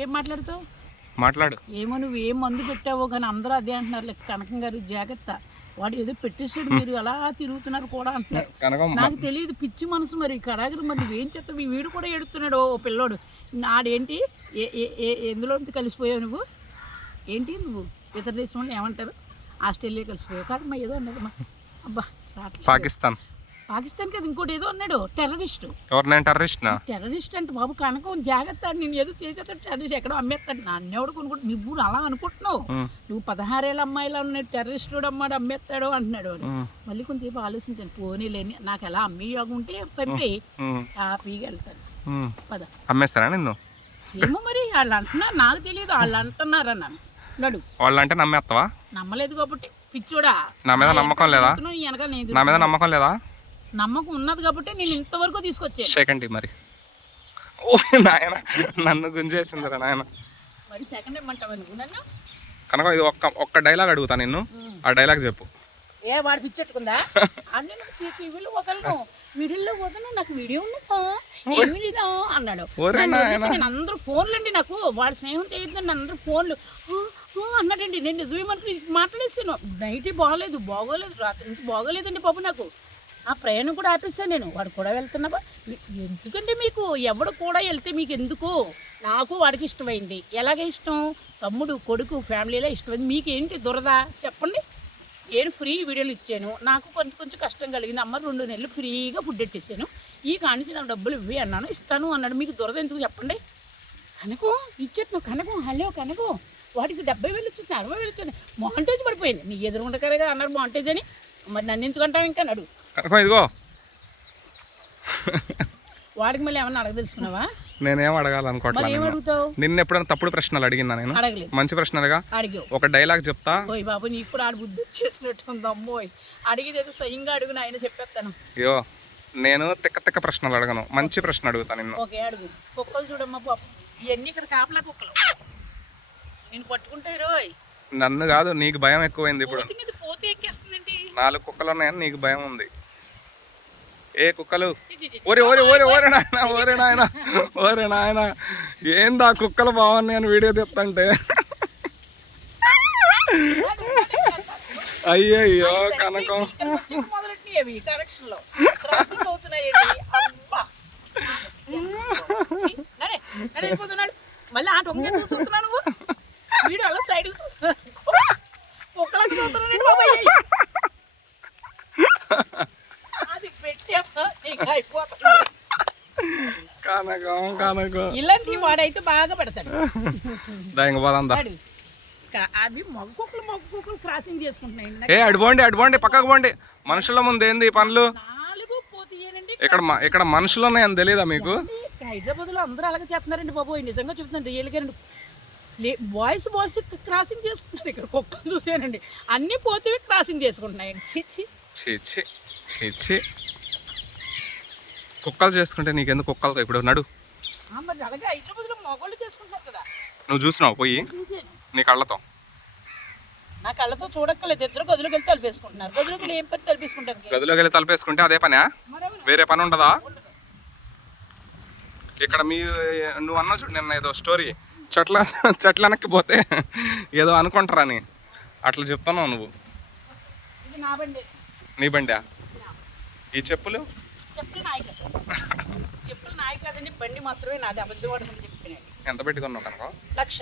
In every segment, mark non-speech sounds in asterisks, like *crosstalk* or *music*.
ఏం మాట్లాడుతావు? మాట్లాడు. ఏమో నువ్వు ఏం మందు పెట్టావో కానీ అందరూ అదే అంటున్నారు. కనకం గారు జాగ్రత్త. వాడు ఏదో పెట్టేసాడు మీరు అలా తిరుగుతున్నారు కూడా అంటున్నారు. నాకు తెలియదు పిచ్చి మనసు మరి. కడాగరు మరి నువ్వేం చెప్తావు ఈ వీడు కూడా ఎడుతున్నాడు ఓ పిల్లోడు. ఏ ఏ- ఏ ఎందులో కలిసిపోయావు నువ్వు? ఏంటి నువ్వు? ఇతర దేశంలో ఏమంటారు? ఆస్ట్రేలియా కలిసిపోయావు. కాదమ్మా ఏదో అన్నదమ్మా. అబ్బా రావట్లేదు. పాకిస్తాన్. పాకిస్తాన్ కదా ఇంకోటి ఏదో అన్నాడు టెర్రరిస్టు. టెర్రరిస్ట్ టెర్రరిస్ట్ అంటే బాబు కనకం జాగ్రత్త నేను ఏదో చేసేస్తాడు టెర్రరిస్ట్ ఎక్కడో అమ్మేస్తాడు. నన్ను ఎవడు కొనుక్కుంటు నువ్వు అలా అనుకుంటున్నావు? నువ్వు పదహారేళ్ళ అమ్మాయిలా ఉన్నాడు టెర్రరిస్ట్ అమ్మాడు అమ్మేస్తాడు అంటున్నాడు మళ్ళీ కొంచెంసేపు ఆలోచించాను పోనీలేని నాకు ఎలా అమ్మే యోగం ఉంటే పంపి హ్యాపీగా వెళ్తాను. పద. అమ్మేస్తారా నిన్ను? ఏమో మరి వాళ్ళు అంటున్నారు నాకు తెలియదు వాళ్ళు అంటున్నారు అన్నాను నడు. వాళ్ళు అంటే నమ్మేస్తావా నమ్మలేదు కాబట్టి పిచ్చోడా. నా మీద నమ్మకం లేదా? నా మీద నమ్మకం లేదా? నమ్మకం ఉన్నది కాబట్టి నేను ఇంతవరకు తీసుకొచ్చాను సెకండ్ మరి. ఓ నాయన నన్ను గుంజేసిందిరా నాయన. మరి సెకండ్ ఇమ్మంటావా నువ్వు నన్ను? కనుక ఇది ఒక్క ఒక్క డైలాగ్ అడుగుతా నిన్ను. ఆ డైలాగ్ చెప్పు. ఏ వాడు పిచ్చెట్టుకుందా *laughs* అన్నీ టీవీలో వదలను వీడియోలో వదలను నాకు వీడియో ఉన్నదా ఏమి లేదా అన్నాడు. నేను అందరూ ఫోన్లు అండి నాకు. వాడు స్నేహం చేయొద్దని అందరూ ఫోన్లు. అన్నాడండి. నేను నిజమేమనుకుని మాట్లాడేసాను నైట్ బాగోలేదు బాగోలేదు. రాత్రి నుంచి బాగోలేదండి బాబు నాకు. ఆ ప్రయాణం కూడా ఆపేసాను నేను. వాడు కూడా వెళ్తున్నావా ఎందుకంటే ఎందుకండి మీకు? ఎవడు కూడా వెళ్తే మీకు ఎందుకు నాకు వాడికి ఇష్టమైంది. ఎలాగ ఇష్టం? తమ్ముడు కొడుకు ఫ్యామిలీలో ఇష్టమైంది. మీకు ఏంటి దురద? చెప్పండి. నేను ఫ్రీ వీడియోలు ఇచ్చాను. నాకు కొంచెం కొంచెం కష్టం కలిగింది. అమ్మ రెండు నెలలు ఫ్రీగా ఫుడ్ ఎట్టేసాను. ఈ కానించి నాకు డబ్బులు ఇవ్వి అన్నాను. ఇస్తాను అన్నాడు. మీకు దురద ఎందుకు? చెప్పండి. కనకు ఇచ్చేది కనకు హలో కనకు. వాటికి డెబ్బై వేలు వచ్చింది అరవై వేలు వచ్చింది. మాంటేజ్ పడిపోయింది. నీ ఎదురుగుంట కదా అన్నారు మాంటేజ్ అని. మరి నన్ను ఎందుకంటావు ఇంకా? నడు కనుక ఇదిగో. వాడికి మళ్ళీ ఏమన్నా అడగ తెలుసుకున్నావా నేనేం అడగాలనుకోవట్లా మరి ఏం నిన్ను. ఎప్పుడైనా తప్పుడు ప్రశ్నలు అడిగిందా నేను? మంచి ప్రశ్నలుగా? ఒక డైలాగ్ చెప్తా? ఓయ్ బాబు నీకు కూడా ఆడ బుద్ధి వచ్చేసినట్టు ఉంది అమ్మోయ్ అడిగేది స్వయంగా అడుగు నాయన చెప్పేస్తాను. అయ్యో నేను తిక్క తిక్క ప్రశ్నలు అడగను. మంచి ప్రశ్న అడుగుతా నిన్ను. ఓకే అడుగు. కుక్కలు చూడమ్మా పాపం ఇవన్నీ ఇక్కడ కాపలా కుక్కలు. నేను పట్టుకుంటే రోయ్. నన్ను కాదు నీకు భయం ఎక్కువైంది ఇప్పుడు. పోతే ఎక్కేస్తుందండి నాలుగు కుక్కలు ఉన్నాయని నీకు భయం ఉంది. ఏ కుక్కలు. ఓరే ఓరే ఓరే ఓరే నాయన ఓరే నాయన ఓరే నాయన. ఏందా కుక్కలు బాగున్నాయని వీడియో తీస్తుంటే? అయ్యయ్యో కనకం. నడే, నడే, వెళ్ళిపోతున్నాడు మళ్ళీ ఆ టొంగ చూస్తున్నావు నువ్వు? వీడు అలా సైడ్ కుక్కలకి చూస్తున్నాడు బాబాయ్ అది పెట్టామా నీకు అయిపోతుంది కనకం కనకం ఇలాంటి వాడైతే బాగా పెడతాడు. అవి మగ కుక్కలు మగ కుక్కలు క్రాసింగ్ చేసుకుంటున్నాయి. ఏ అడిపోండి అడిపోండి పక్కకు పోండి. మనుషుల ముందు ఏంది ఈ పనులు? ఇక్కడ ఇక్కడ మనుషులు ఉన్నాయని తెలియదా మీకు? హైదరాబాద్లో అందరూ అలాగే చేస్తున్నారండి బాబు. నిజంగా చెప్తున్నాను రియల్గానండి లే బాయ్స్ బాయ్స్ క్రాసింగ్ చేసుకుంటున్నారు. ఇక్కడ కుక్కలు చూసానండి అన్ని పోతే క్రాసింగ్ చేసుకుంటున్నాయండి చిచ్చి ఛీ ఛీ. కుక్కలు చేసుకుంటే నీకెందుకు కుక్కలతో? ఇప్పుడు నడు. నువ్వు చూసినావు పోయి. నీ కళ్ళతో. నా కళ్ళతో చూడక్కలేదు ఇద్దరు గదులోకి వెళ్ళి తలిపేసుకుంటున్నారు. గదులోకి వెళ్ళి ఏం పని తలిపేసుకుంటారు గదిలోకి వెళ్ళి తలపేసుకుంటే అదే పనా? వేరే పని ఉండదా? ఇక్కడ మీ నువ్వు అన్నావు చూడు నిన్న ఏదో స్టోరీ. చెట్ల చెట్ల వెనక్కి పోతే ఏదో అనుకుంటారని అట్లా చెప్తున్నావు నువ్వు. ఇది నా బండి. నీ బండా? ఈ చెప్పులు? చెప్పులు నాయి కదా. చెప్పులు నాయి కదండి బండి మాత్రమే నాది. అబద్ధం ఆడమని చెప్పినాడు ఎంత పెట్టుకున్నావు కనుక? లక్ష.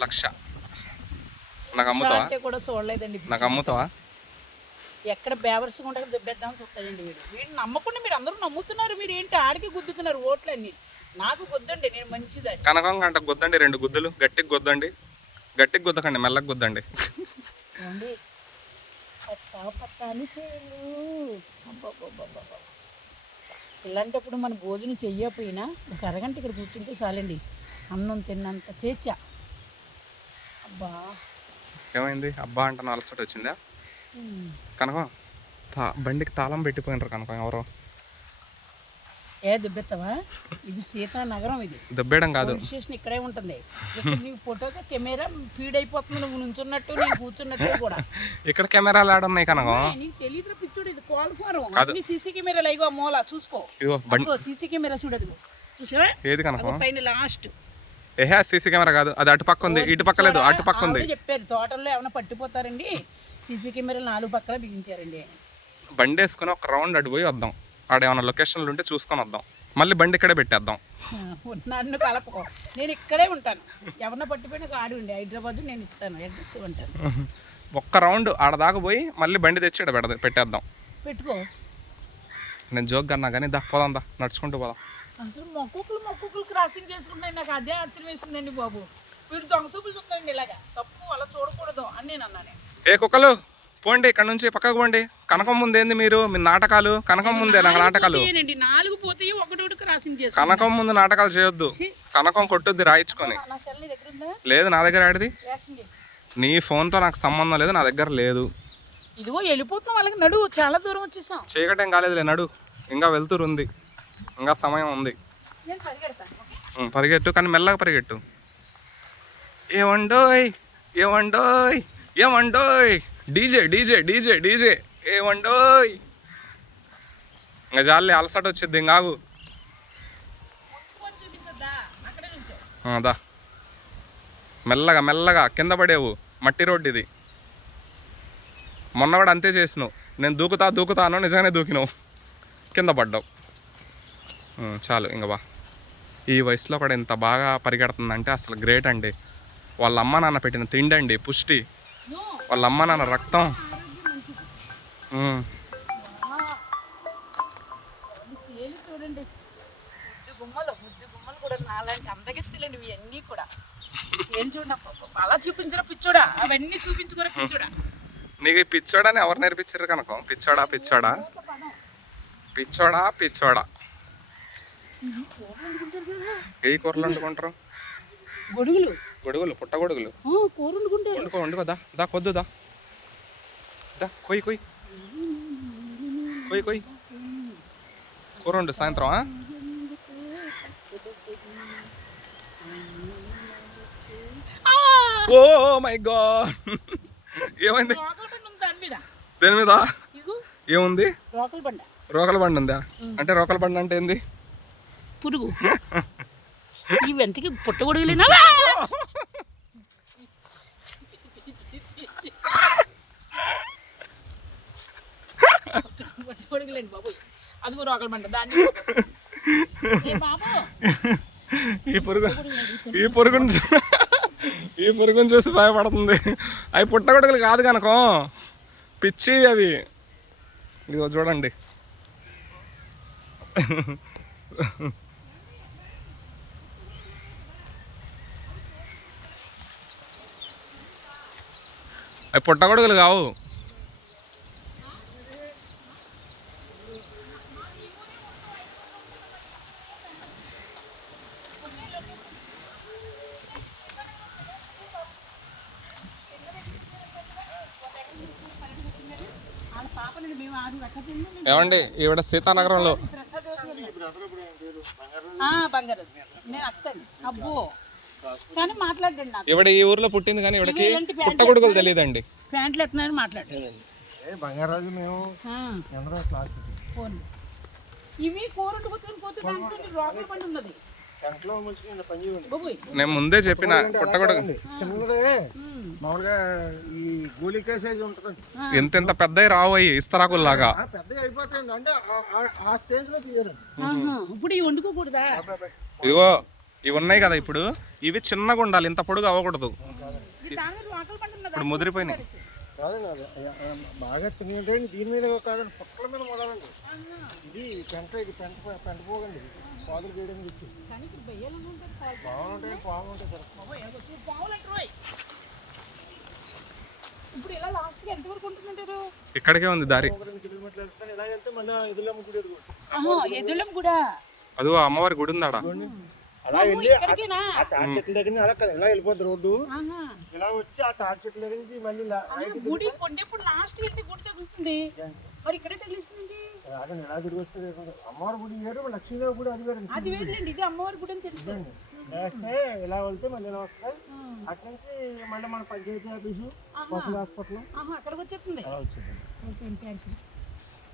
లక్ష. నాకు అమ్ముతావా? అంటే కూడా చూడలేదండి నాకు అమ్ముతావా? ఎక్కడ బేవర్స్గా ఉంటే దెబ్బేద్దామని చూస్తాడండి వీడు. వీడు నమ్మకుండా మీరు అందరూ నమ్ముతున్నారు. మీరు ఏంటి ఆడికి గుద్దుతున్నారు ఓట్లన్నీ? నాకు గుద్దండి నేను మంచిదని కనకం గంట గుద్దండి రెండు గుద్దులు. గట్టికి గుద్దండి. గట్టికి గుద్దకండి మెల్లకి గుద్దండి. పచ్చా పచ్చాని చేలు. అబ్బబ్బబ్బబ్బబ్బ. ఇలాంటప్పుడు మన భోజనం చెయ్యకపోయినా ఒక అరగంట ఇక్కడ కూర్చుంటే చాలండి. అన్నం తిన్నంత చేచ్చా. అబ్బా. ఏమైంది? అబ్బా అంటున్నా అలసట వచ్చిందా. కనకం తా బండికి తాళం పెట్టిపోయినారు కనకం ఎవరో. ఏ దుబ్బెత్తవా? ఇది సీతానగరం ఇది. దెబ్బేయడం కాదు. స్టేషన్ ఇక్కడే ఉంటుంది. ఇక్కడ నీకు ఫోటోగా కెమెరా ఫీడ్ అయిపోతుంది నువ్వు నుంచున్నట్టు నేను కూర్చున్నట్టు కూడా. ఇక్కడ కెమెరాలు ఆడున్నాయి కనకం. నీకు తెలియదు పిచ్చుడు ఇది కాల్ ఫారం. అన్ని సీసీ కెమెరాలు అయ్యో మూల చూసుకో. సీసీ కెమెరా చూడదు చూసావా? ఏది కనకం? పైన లాస్ట్ ఏహే సీసీ కెమెరా కాదు. అది అటు పక్క ఉంది. ఇటు పక్క లేదు. అటు పక్క ఉంది. చెప్పారు తోటల్లో ఏమైనా పట్టిపోతారండి? సీసీ కెమెరాలు నాలుగు పక్కల బిగించారండి. బండి వేసుకుని ఒక రౌండ్ అటు పోయి వద్దాం. ఆడ ఏమైనా లొకేషన్లు ఉంటే చూసుకొని వద్దాం. మళ్ళీ బండి ఇక్కడే పెట్టేద్దాం. నన్ను కలపకో. నేను ఇక్కడే ఉంటాను. ఎవరిన పట్టిపోయినా ఆడి ఉండి. హైదరాబాద్ నేను ఇస్తాను. అడ్రస్ ఉంటాను ఒక్క రౌండ్ ఆడ దాకా పోయి మళ్ళీ బండి తెచ్చి ఇక్కడ పెడద పెట్టేద్దాం. పెట్టుకో. నేను జోక్ అన్నా కానీ దా పోదాం దా నడుచుకుంటూ పోదాం. అసలు మొక్కుకులు మొక్కుకులు క్రాసింగ్ చేసుకుంటాయి నాకు అదే ఆశ్చర్యం వేసిందండి బాబు. వీడు దొంగ చూపులు చూస్తారండి ఇలాగా. తప్పు అలా చూడకూడదు అని నేను అన్నాను. ఏ కుక్కలు? పోండి ఇక్కడ నుంచి పక్కకు పోండి. కనకం ముందేంది మీరు? మీ నాటకాలు? కనకం ముందే నాకు నాటకాలు? నాలుగు ఒకటి కనకం ముందు నాటకాలు చేయొద్దు. కనకం కొట్టుద్ది రాయించుకొని. నా సెల్ నీ దగ్గర ఉందా? లేదు నా దగ్గర ఆడిది. నీ ఫోన్తో నాకు సంబంధం లేదు నా దగ్గర లేదు. ఇదిగో వెళ్ళిపోతున్నాం. వాళ్ళకి నడు చాలా దూరం వచ్చేసాం. చీకటేం కాలేదులే నడు. ఇంకా వెళ్తురు ఉంది. ఇంకా సమయం ఉంది. పరిగెట్టు కానీ మెల్లగా పరిగెట్టు. ఏమండోయ్? ఏమండోయ్? ఏమండోయ్? DJ DJ DJ DJ. ఏమండోయ్ ఇంకా జాలి అలసట వచ్చింది ఇంకాగు దా. మెల్లగా మెల్లగా కింద పడేవు మట్టి రోడ్డు ఇది మొన్న కూడా అంతే చేసినావు. నేను దూకుతా దూకుతాను నిజంగానే దూకినావు. కింద పడ్డావు. చాలు ఇంక బా. ఈ వయసులో కూడా ఇంత బాగా పరిగెడుతుందంటే అసలు గ్రేట్ అండి. వాళ్ళ అమ్మ నాన్న పెట్టిన తిండి అండి పుష్టి. వాళ్ళ అమ్మ నాన్న రక్తం. చూడండి ముద్దు గుమ్మలు ముద్దు గుమ్మలు కూడా నాలాంటి అందగెత్తులండి ఇవన్నీ కూడా చూడండి అబ్బబ్బబ్బ. అలా చూపించరా పిచ్చోడా అవన్నీ చూపించుకోరా పిచ్చోడా నీకు ఈ పిచ్చోడని ఎవరు నేర్పించారు కనుక? పిచ్చోడా పిచ్చోడా? పిచ్చోడా పిచ్చోడా? ఏ కూరలు వండుకుంటారు? గొడుగులు. గొడుగులు పుట్ట గొడుగులు. వండుకో వండుకో దా దా కొద్దు దా. దా కొయ్యి కొయ్యి. కొయ్యి కొయ్యి. కూర వండు సాయంత్రం ఆ? ఆ! Oh my God. ఏమైంది? దాని మీద. ఏముంది? రోకల బండ. రోకల బండి ఉందా? అంటే రోకల బండి అంటే ఏంది? పురుగు. *laughs* ఈ వెంతకి పుట్ట గొడుగులేనా పుట్ట గొడుగులేండి బాబు అదిగో రోకల బండ దాన్ని ఏ బాబు? ఈ పురుగు ఈ పురుగుని చూ- ఈ పురుగుని చూసి భయపడుతుంది. అవి పుట్టగొడుగులు కాదు కనుక. పిచ్చి అవి. ఇదిగో చూడండి. అవి పుట్టగొడుగులు కావు. ఏమండి ఈవిడ సీతానగరంలో. బంగారు నేను అక్కని అబ్బో. కానీ మాట్లాడండి నాకు. ఈవిడ ఈ ఊర్లో పుట్టింది కానీ ఈవిడకి ఇలాంటి పుట్టగొడుగులు తెలియదండి. ప్యాంట్లు ఎత్తున్నాయని మాట్లాడు. ఏ బంగారాజు మేము ఎందరో క్లాస్ ఇవి కూరలు కూర్చొని పోతే దాంట్లో రోకల బండి ఉన్నది. టెన్త్లో మంచి నిన్న పని చేయండి. బాబోయ్. నేను ముందే చెప్పిన పుట్టగొడుగు. చిన్నదే. ఉమ్. మామూలుగా ఈ గోళికా సైజ్ ఉంటుందండి. ఎంత ఎంత పెద్దవి రావు అయ్యి ఇస్తరాకుల్లాగా. ఆ పెద్దగా అయిపోతాయండి. అంటే ఆ- ఆ- ఆ స్టేజ్లో తీయాలండి ఆహా, ఇప్పుడు ఇవి వండుకోకూడదా? ఇదిగో ఇవి ఉన్నాయి కదా ఇప్పుడు. ఇవి చిన్నగా ఉండాలి ఇంత పొడుగు అవ్వకూడదు. ఇప్పుడు ముదిరిపోయినాయి. కాదండి అది బాగా చిన్న దీని మీద కాదండి మీద మొదలండి. ఇది పెంట ఇది పెంట పెంట పోగండి. పాదులు. బాగుంటాయి. ఇప్పుడు ఇలా ఎంతవరకు ఉంటుందంటారు? ఇక్కడికే ఉంది దారి. కిలోమీటర్లు ఇలా వెళ్తే మళ్ళీ కూడా అదిగో అమ్మవారి గుడి ఉందాడ? అలా వెళ్ళి ఆ తాడి చెట్ల దగ్గర అలా కదా ఇలా వెళ్ళిపోద్ది రోడ్డు. ఆహా. ఇలా వచ్చి ఆ తాడి చెట్ల దగ్గర నుంచి మళ్ళీ గుడి కొండేప్పుడు లాస్ట్ వెళ్తే గుడి తగులుతుంది. మరి ఇక్కడే తగిలిస్తుంది రాదండి ఎలా తిరిగి వస్తుంది అమ్మవారి గుడి వేరు లక్ష్మీదేవి గుడి అది వేరండి అది వేరులేండి ఇది అమ్మవారి గుడి అని తెలుసు. ఇలా వెళ్తే మళ్ళీ ఇలా వస్తాయి. అటు నుంచి మళ్ళీ మన పంచాయతీ ఆఫీసు హాస్పిటల్. ఆహా అక్కడికి వచ్చేస్తుంది. అలా వచ్చింది ఓకే, థ్యాంక్ యూ.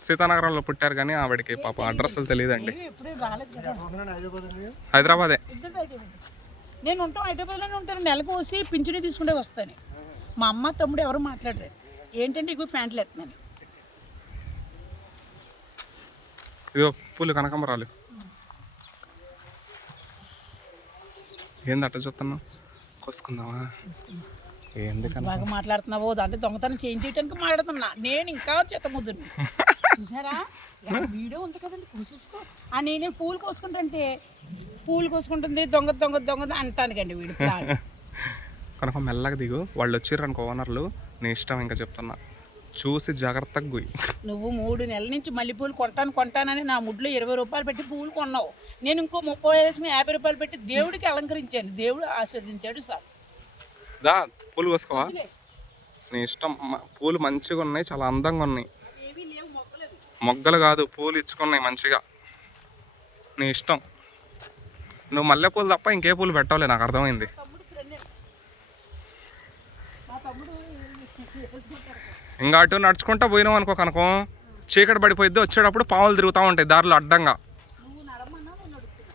సీతానగరంలో పుట్టారు కానీ ఆవిడకి పాప అడ్రస్లు తెలియదండి. హైదరాబాద్. నేను ఉంటాం హైదరాబాద్లోనే ఉంటాను. నెలకు వచ్చి పింఛని తీసుకుంటే వస్తాను. మా అమ్మ తమ్ముడు ఎవరు మాట్లాడరు ఏంటంటే ఇగో ఫ్యాంట్లు ఎత్తున్నాను ఇదిగో పూలు కనకాంబరాలు. ఏంది అట్ట చూస్తున్నావు? కోసుకుందామా? ఎందుకన్నా బాగా మాట్లాడుతున్నావు? అంటే దొంగతనం చేంజ్ చేయడానికి మాట్లాడుతున్నా నేను ఇంకా చెత్త ముద్దుని. *laughs* చూసారా? వీడియో ఉంది కదండి చూసుకో ఆ నేనే పూలు కోసుకుంటుంటే పూలు కోసుకుంటుంది దొంగ దొంగ దొంగ అంటానికండి వీడు. కనుక మెల్లగా దిగు. వాళ్ళు వచ్చిర్రు అనుకో ఓనర్లు నీ ఇష్టం ఇంకా చెప్తున్నా. చూసి జాగ్రత్తగా గుయ్యి నువ్వు మూడు నెలల నుంచి మల్లెపూలు కొంటాను కొంటానని నా ముడ్లో ఇరవై రూపాయలు పెట్టి పూలు కొన్నావు. నేను ఇంకో ముప్పై వేసిన యాభై రూపాయలు పెట్టి దేవుడికి అలంకరించాను. దేవుడు ఆస్వాదించాడు సార్. దా పూలు కోసుకోవా? నీ ఇష్టం పూలు మంచిగా ఉన్నాయి చాలా అందంగా ఉన్నాయి మొగ్గలు కాదు పూలు ఇచ్చుకున్నాయి మంచిగా. నీ ఇష్టం. నువ్వు మల్లెపూలు తప్ప ఇంకే పూలు పెట్టవలే నాకు అర్థమైంది. ఇంకా అటు నడుచుకుంటా పోయినావు అనుకో కనుకో. చీకటి పడిపోయిద్ది వచ్చేటప్పుడు పావులు తిరుగుతూ ఉంటాయి దారిలో అడ్డంగా.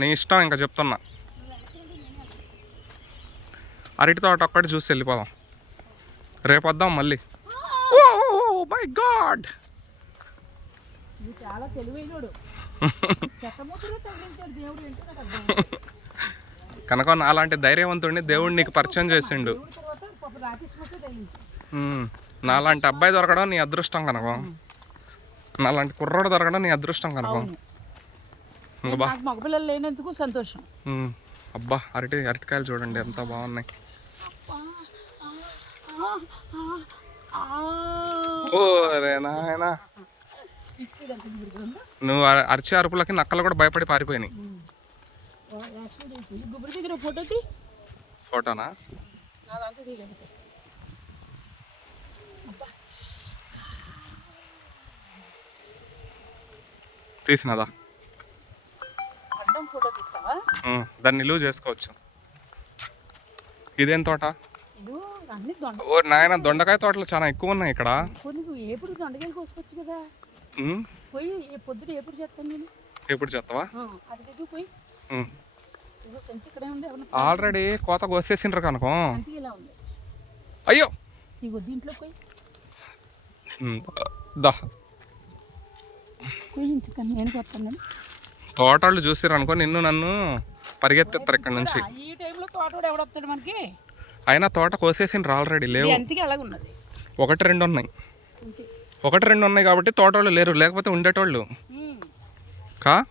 నీ ఇష్టం ఇంకా చెప్తున్నా. అరటి తోట ఒక్కటి చూసి వెళ్ళిపోదాం. రేపు వద్దాం మళ్ళీ ఓ మై గాడ్! చాలా తెలివైనడు. కనుక నాలాంటి ధైర్యవంతుడిని దేవుడు నీకు పరిచయం చేసిండు. నాలాంటి అబ్బాయి దొరకడం నీ అదృష్టం కనుక. నాలాంటి కుర్రోడు దొరకడం నీ అదృష్టం కనుక. మగపిల్లలు లేనందుకు సంతోషం. అబ్బా అరటి అరటికాయలు చూడండి ఎంత బాగున్నాయి. ఓ రే నాయనా. నువ్వు అరిచి అరిచే అరుపులకి నక్కలు కూడా భయపడి పారిపోయినాయి. ఫోటోనా? తీసినదా? దాన్ని నిలువ చేసుకోవచ్చు. ఇదేం తోట? ఓ నాయన దొండకాయ తోటలు చాలా ఎక్కువ ఉన్నాయి ఇక్కడ. ఎప్పుడు దొండకాయలు కోసుకోవచ్చు కదా. పోయి పొద్దున ఎప్పుడు చేస్తాను నేను? ఎప్పుడు చెత్తవా ఆ, అది దగ్గర పోయి. ఆల్రెడీ కోత కోసేసిండ్రు కనుకో. అయ్యో! ఇగో దీంట్లో పోయి. దా. నేను కొత్తాను తోటలు చూసిర్రు అనుకో నిన్ను నన్ను పరిగెత్తిస్తారు ఇక్కడ నుంచి. ఈ టైంలో తోటోడు ఎవడొస్తాడు మనకి? అయినా తోట కోసేసిండ్రు ఆల్రెడీ లేవు. ఒకటి రెండు ఉన్నాయి. అంతే ఒకటి రెండు ఉన్నాయి కాబట్టి తోటోళ్ళు లేరు. లేకపోతే ఉండేటోళ్ళు. కా?